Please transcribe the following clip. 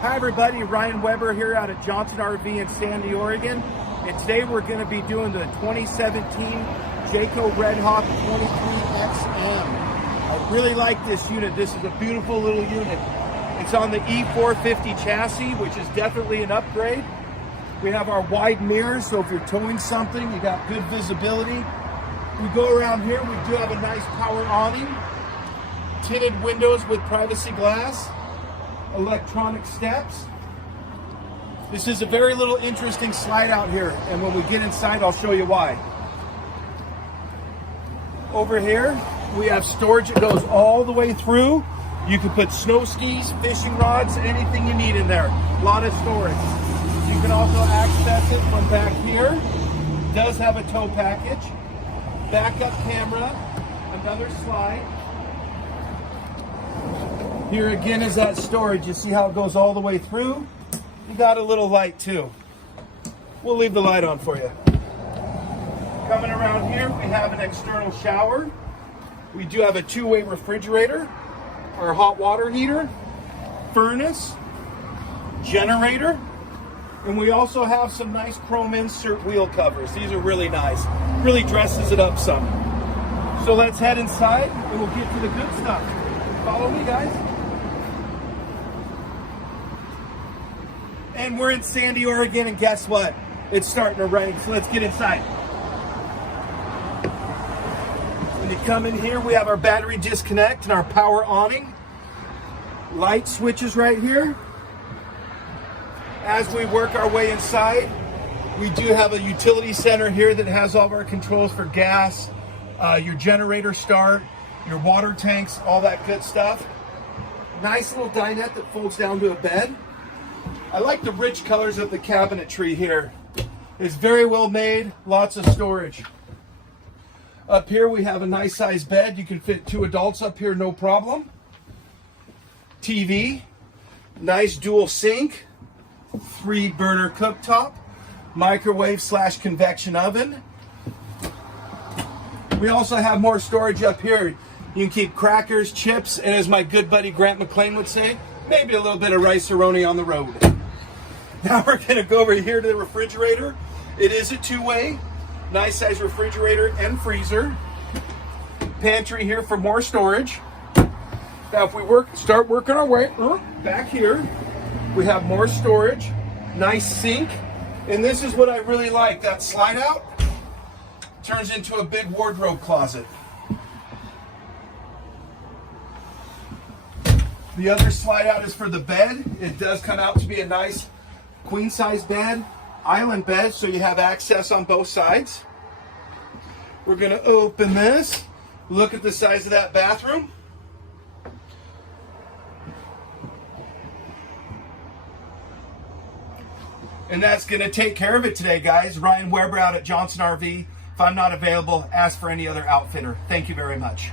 Hi everybody, Ryan Weber here out at Johnson RV in Sandy, Oregon. And today we're going to be doing the 2017 Jayco Redhawk 23XM. I really like this unit. This is a beautiful little unit. It's on the E450 chassis, which is definitely an upgrade. We have our wide mirrors, so if you're towing something, you got good visibility. We go around here, we do have a nice power awning, tinted windows with privacy glass, electronic steps. This is a very little interesting slide out here, and when we get inside I'll show you why. Over here we have storage that goes all the way through. You can put snow skis, fishing rods, anything you need in there. A lot of storage. You can also access it from back here. It does have a tow package, backup camera, another slide. Here again is that storage. You see how it goes all the way through? You got a little light too. We'll leave the light on for you. Coming around here, we have an external shower. We do have a two-way refrigerator, our hot water heater, furnace, generator, and we also have some nice chrome insert wheel covers. These are really nice. Really dresses it up some. So let's head inside and we'll get to the good stuff. Follow me, guys. And we're in Sandy, Oregon, and guess what? It's starting to rain, so let's get inside. When you come in here, we have our battery disconnect and our power awning. Light switches right here. As we work our way inside, we do have a utility center here that has all of our controls for gas, your generator start, your water tanks, all that good stuff. Nice little dinette that folds down to a bed. I like the rich colors of the cabinetry here. It's very well made, lots of storage. Up here we have a nice sized bed. You can fit 2 adults up here, no problem. TV, nice dual sink, 3 burner cooktop, microwave / convection oven. We also have more storage up here. You can keep crackers, chips, and as my good buddy Grant McLean would say, maybe a little bit of rice-a-roni on the road. Now we're gonna go over here to the refrigerator. It is a two-way, nice size refrigerator and freezer. Pantry here for more storage. Now if we start working our way back here, we have more storage, nice sink, and this is what I really like. That slide out turns into a big wardrobe closet. The other slide out is for the bed. It does come out to be a nice queen size bed, island bed, so you have access on both sides. We're gonna open this. Look at the size of that bathroom. And that's gonna take care of it today, guys. Ryan Weber out at Johnson RV. If I'm not available, ask for any other outfitter. Thank you very much.